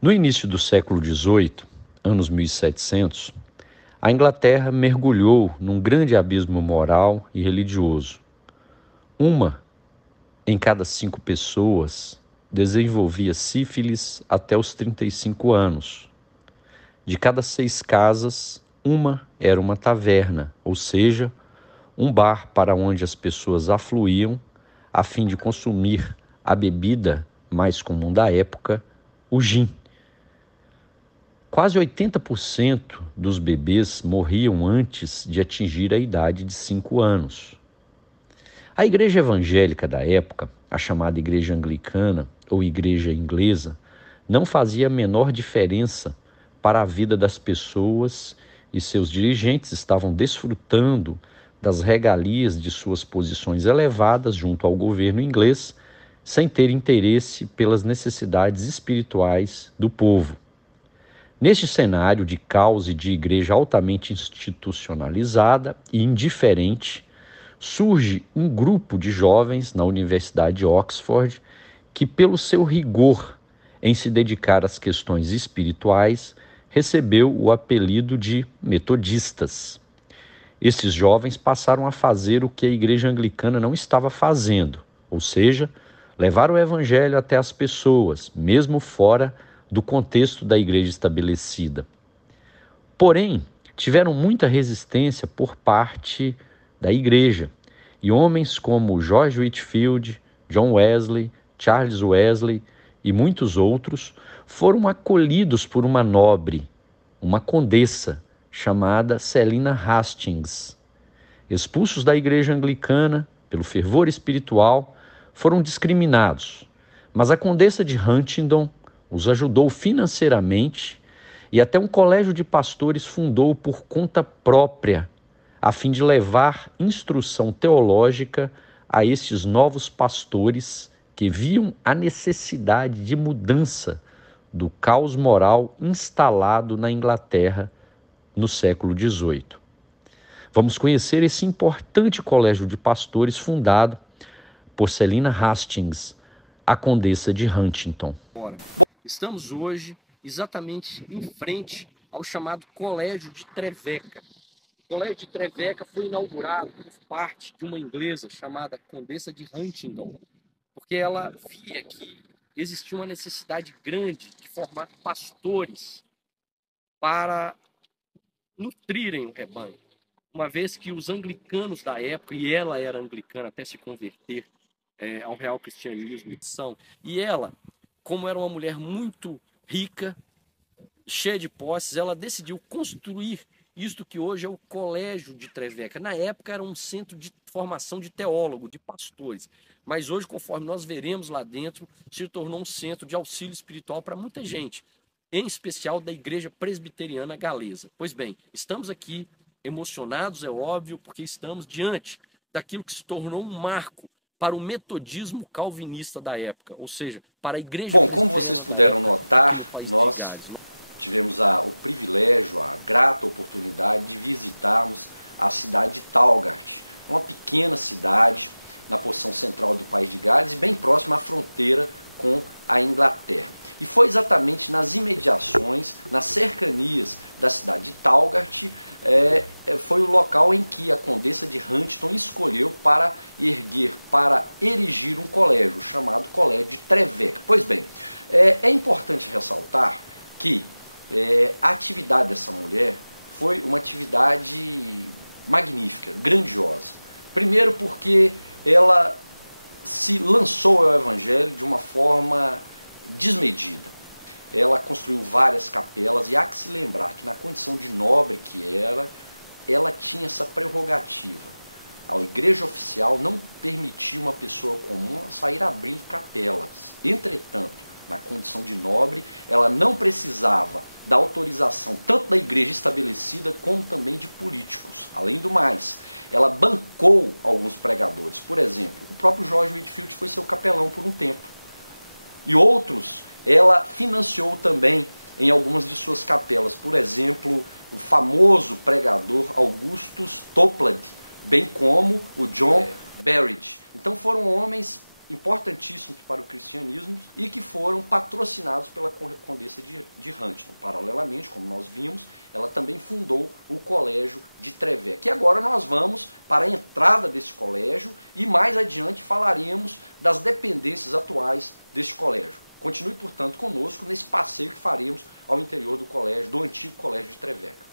No início do século XVIII, anos 1700, a Inglaterra mergulhou num grande abismo moral e religioso. Uma em cada 5 pessoas desenvolvia sífilis até os 35 anos. De cada 6 casas, uma era uma taverna, ou seja, um bar para onde as pessoas afluíam a fim de consumir a bebida mais comum da época, o gin. Quase 80% dos bebês morriam antes de atingir a idade de 5 anos. A igreja evangélica da época, a chamada igreja anglicana ou igreja inglesa, não fazia a menor diferença para a vida das pessoas e seus dirigentes estavam desfrutando das regalias de suas posições elevadas junto ao governo inglês, sem ter interesse pelas necessidades espirituais do povo. Neste cenário de caos e de igreja altamente institucionalizada e indiferente, surge um grupo de jovens na Universidade de Oxford que, pelo seu rigor em se dedicar às questões espirituais, recebeu o apelido de metodistas. Esses jovens passaram a fazer o que a igreja anglicana não estava fazendo, ou seja, levar o evangelho até as pessoas, mesmo fora do contexto da igreja estabelecida. Porém, tiveram muita resistência por parte da igreja, e homens como George Whitefield, John Wesley, Charles Wesley e muitos outros foram acolhidos por uma nobre, uma condessa, chamada Celina Hastings. Expulsos da igreja anglicana pelo fervor espiritual, foram discriminados, mas a condessa de Huntingdon os ajudou financeiramente e até um colégio de pastores fundou por conta própria, a fim de levar instrução teológica a estes novos pastores que viam a necessidade de mudança do caos moral instalado na Inglaterra no século XVIII. Vamos conhecer esse importante colégio de pastores fundado por Celina Hastings, a condessa de Huntingdon. Estamos hoje exatamente em frente ao chamado Colégio de Trevecca. O Colégio de Trevecca foi inaugurado por parte de uma inglesa chamada Condessa de Huntingdon, porque ela via que existia uma necessidade grande de formar pastores para nutrirem o rebanho, uma vez que os anglicanos da época, e ela era anglicana até se converter ao real cristianismo de São, e ela, como era uma mulher muito rica, cheia de posses, ela decidiu construir isto que hoje é o Colégio de Trevecca. Na época era um centro de formação de teólogo, de pastores, mas hoje, conforme nós veremos lá dentro, se tornou um centro de auxílio espiritual para muita gente, em especial da Igreja Presbiteriana Galesa. Pois bem, estamos aqui emocionados, é óbvio, porque estamos diante daquilo que se tornou um marco para o metodismo calvinista da época, ou seja, para a igreja... Bom, como vocês puderam notar, nós tivemos o privilégio, a grata oportunidade de visitarmos a cidade de Talgart, uma pequena cidade na porção central do país de Gales e bem próxima à fronteira com a Inglaterra. E foi exatamente nas imediações, nas cercanias da cidade de Talgart, foi o local em que a condessa de Huntingdon escolheu para erigir um colégio, chamado Colégio de Trevecca. Pois bem, é importante ressaltar que a atividade dessa mulher foi uma atividade magnífica, grandiosa. Primeiro porque ela se lançou ao evangelho de uma forma desmedida. Ela construiu várias capelas e há que se lembrar que na condição de nobre que era, ela tinha essa prerrogativa. A igreja oficial não permitia uma pessoa comum sair abrindo capelas. Entretanto, na condição de nobre, ela não precisava da autorização tanto da igreja estabelecida como também de políticos. Além do mais, ela bancou alguns pregadores. Por exemplo, o próprio George Whitefield foi seu capelão por um tempo. E outros ela financiou também em algumas de suas capelas. Por exemplo, o famoso pregador Augustus Toplady, bem como o John Berridge. Então foram homens importantíssimos para o cristianismo e que foram patrocinados pela Condessa de Huntingdon. Paralelamente, como nós vimos, ela também fundou o Colégio de Trevecque. E agora nós vamos para a entrada desse colégio e mais adiante falaremos das dependências atuais deste colégio. Continue, portanto, conosco nesse passeio que faremos ao interior do colégio, do antigo Colégio de Trevecque.